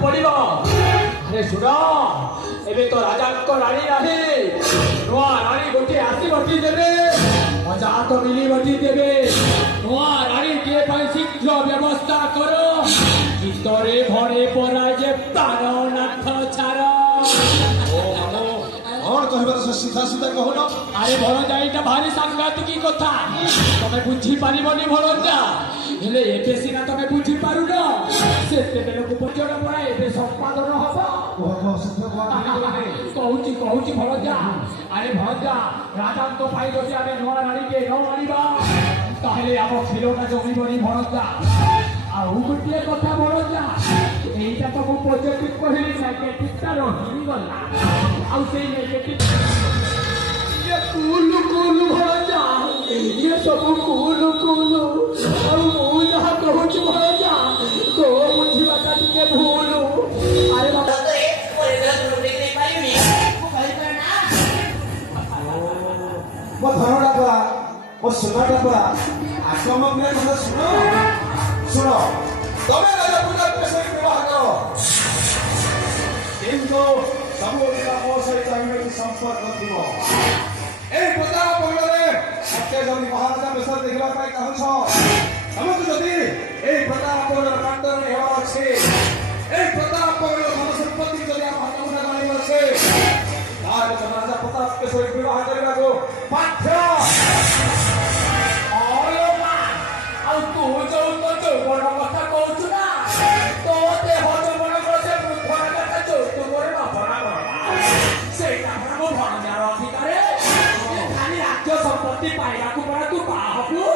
पड़ो। अरे शुण एवं तो राजा को राणी नहीं नुआ राणी गोटे आसी बटी देवे मजा तो मिली बटी देवे नुआ राणी के शीघ्र व्यवस्था करो गीतरे भरे पड़ा जे तार नाथ छार और कहबार से सीधा सीधा कहलो। अरे भणजा एटा भारी सांघातिक कथा तमे बुझी पारिबनी भणजा हेले एबे सिना तमे बुझी पारुन सेते बेले को पचड़ पड़ा एबे संपादन हबो कहूची कहूची भणजा। अरे भणजा राजा तो पाई जदि आमे नवा रानी के न मारिबा ताहले आम खेलटा जमिबनी भणजा। आउ गोटे कथा भणजा एइटा तो मु पॉजिटिव कहली नेगेटिवटा रही गला आउ से नेगेटिव ये कुलु कुलु भणजा ये सब कुलु कुलु और मु जहा कहूच भणजा तो बुझिबाटा टिके भूलु। अरे बाबा तो एक कोरेला दुरुरे नहीं पाई मैं भाई पर ना मो धनडा परा मो सुनाडा परा आश्रम में तुम सुनो सुनो तमे राजा पूजा कैसे विवाह करो किंतु सब मो सहित आगे संपर्क नथिबो ए प्रताप पगड़े सत्य जल्दी महाराजा बेसर देखबा पाई कहछ हमको जदी ए प्रताप पगड़ कांटर हेवा अछि ए प्रताप पगड़ धन संपत्ति जदी हम हाथ उठा गानी अछि तार राजा प्रताप के सहित विवाह करबा को पाठ्य ଆଉ ତୁ ଯୋଉ ତ ଯୌବନ କଥା କହୁଛୁ ନା ତୋ ଦେହ ଯୌବନ ସେ ବୃଦ୍ଧର କଥା ଯୌତୁକରେ ନବନା କରବା ସେଇଟା ମୋ ଭଣଜାର ଅଧିକାରେ ଖାଲି ରାଜ୍ୟ ସମ୍ପତ୍ତି ପାଇବାକୁ ପଡା ତୁ ବାହା ହବୁ।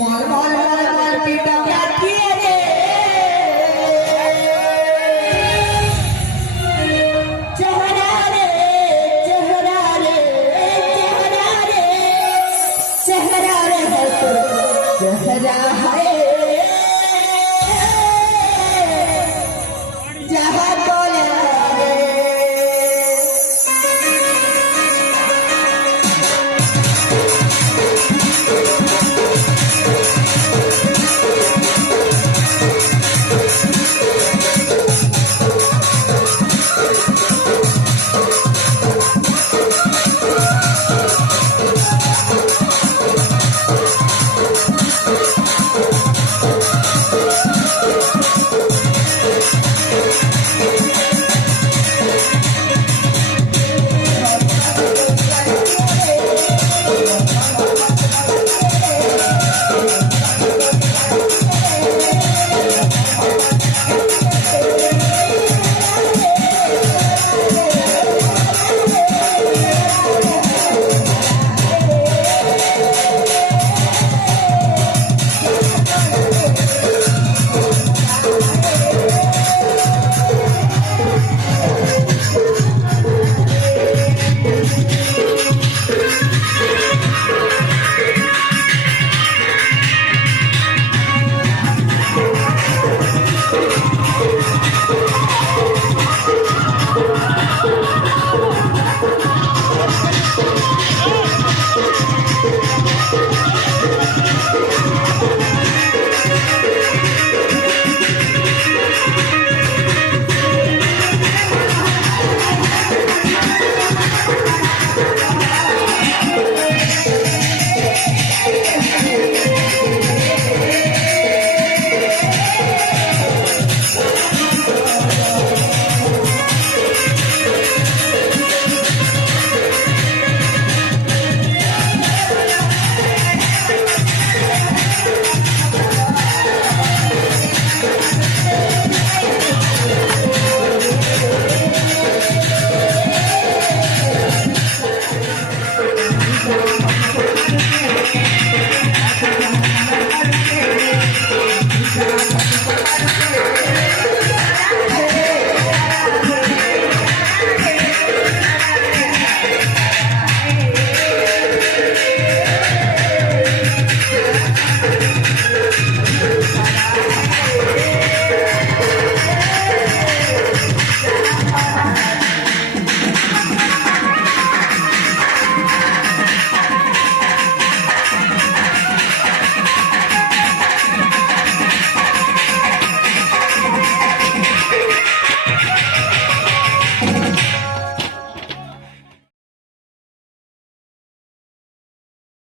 माल माल माल माल पीटा क्या किए रे चेहरा रे चेहरा रे चेहरा रे चेहरा रे है तो चेहरा है